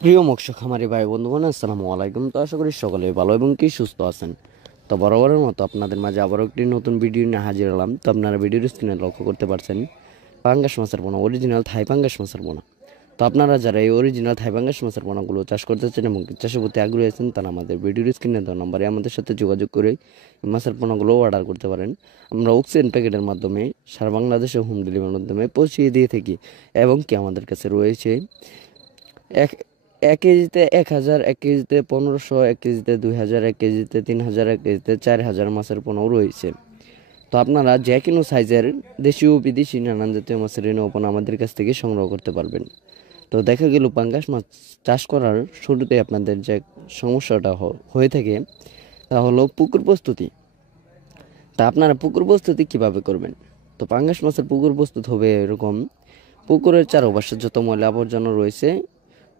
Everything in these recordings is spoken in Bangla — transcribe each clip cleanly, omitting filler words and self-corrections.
প্রিয় মৎস্য খামারি ভাই বন্ধুগণ, আসসালামু আলাইকুম। তো আশা করি সকলে ভালো এবং কি সুস্থ আছেন। তো বরাবরের মতো আপনাদের মাঝে আবারও একটি নতুন ভিডিও নিয়ে হাজির হলাম। তো আপনারা ভিডিওর স্ক্রিনে লক্ষ্য করতে পারছেন পাঙ্গাস মাছের পোনা, অরিজিনাল থাই পাঙ্গাস মাছের পোনা। তো আপনারা যারা এই অরিজিনাল থাই পাঙ্গাস মাছের পোনাগুলো চাষ করতে চান এবং চাষের প্রতি আগ্রহী আছেন, তারা আমাদের ভিডিওর স্ক্রিনে দেওয়া নম্বরে আমাদের সাথে যোগাযোগ করে মাছের পোনাগুলো অর্ডার করতে পারেন। আমরা অক্সিজেন প্যাকেটের মাধ্যমে সারা বাংলাদেশে হোম ডেলিভারির মাধ্যমে পৌঁছিয়ে দিয়ে থাকি। এবং কি আমাদের কাছে রয়েছে এক এক কেজিতে 1,000, 1 কেজিতে 1,500, 1 কেজিতে 2,000, 1 কেজিতে 3,000, 1 কেজিতে 4,000 মাছের পোনাও রয়েছে। তো আপনারা যে কোনো সাইজের দেশীয় বিদেশি নানান জাতীয় মাছের রেণু পোনা আমাদের কাছ থেকে সংগ্রহ করতে পারবেন। তো দেখা গেল পাঙ্গাস মাছ চাষ করার শুরুতে আপনাদের যে সমস্যাটা হয়ে থাকে তা হলো পুকুর প্রস্তুতি। তা আপনারা পুকুর প্রস্তুতি কিভাবে করবেন? তো পাঙ্গাস মাছের পুকুর প্রস্তুত হবে এরকম: পুকুরের চারপাশে যত ময়লা আবর্জনা রয়েছে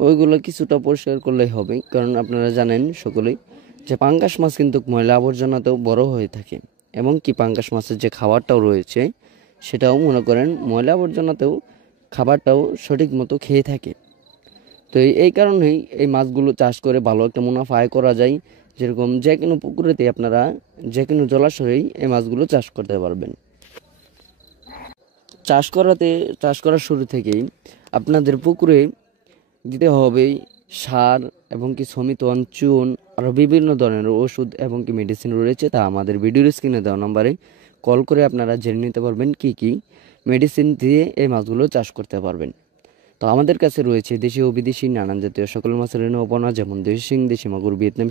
ওইগুলো কিছুটা পরিষ্কার করলেই হবে। কারণ আপনারা জানেন সকলেই যে পাঙ্গাস মাছ কিন্তু ময়লা আবর্জনাতেও বড় হয়ে থাকে, এবং কি পাঙ্গাস মাছের যে খাবারটাও রয়েছে সেটাও মনে করেন ময়লা আবর্জনাতেও খাবারটাও সঠিক মতো খেয়ে থাকে। তো এই কারণেই এই মাছগুলো চাষ করে ভালো একটা মুনাফা আয় করা যায়। যেরকম যে কোনো পুকুরেতে আপনারা যে কোনো জলাশয়েই এই মাছগুলো চাষ করতে পারবেন। চাষ করার শুরু থেকেই আপনাদের পুকুরে দিতে হবে সার এবং কি সমিতন, চুন, আরও বিভিন্ন ধরনের ওষুধ এবং কি মেডিসিন রয়েছে। তা আমাদের ভিডিওর স্ক্রিনে দেওয়া নম্বরে কল করে আপনারা জেনে নিতে পারবেন কি কি মেডিসিন দিয়ে এই মাছগুলো চাষ করতে পারবেন। তো আমাদের কাছে রয়েছে দেশি ও বিদেশি নানান জাতীয় সকল মাছের রেণু পোনা, যেমন দেশি শিং, দেশি মাগুর, ভিয়েতনাম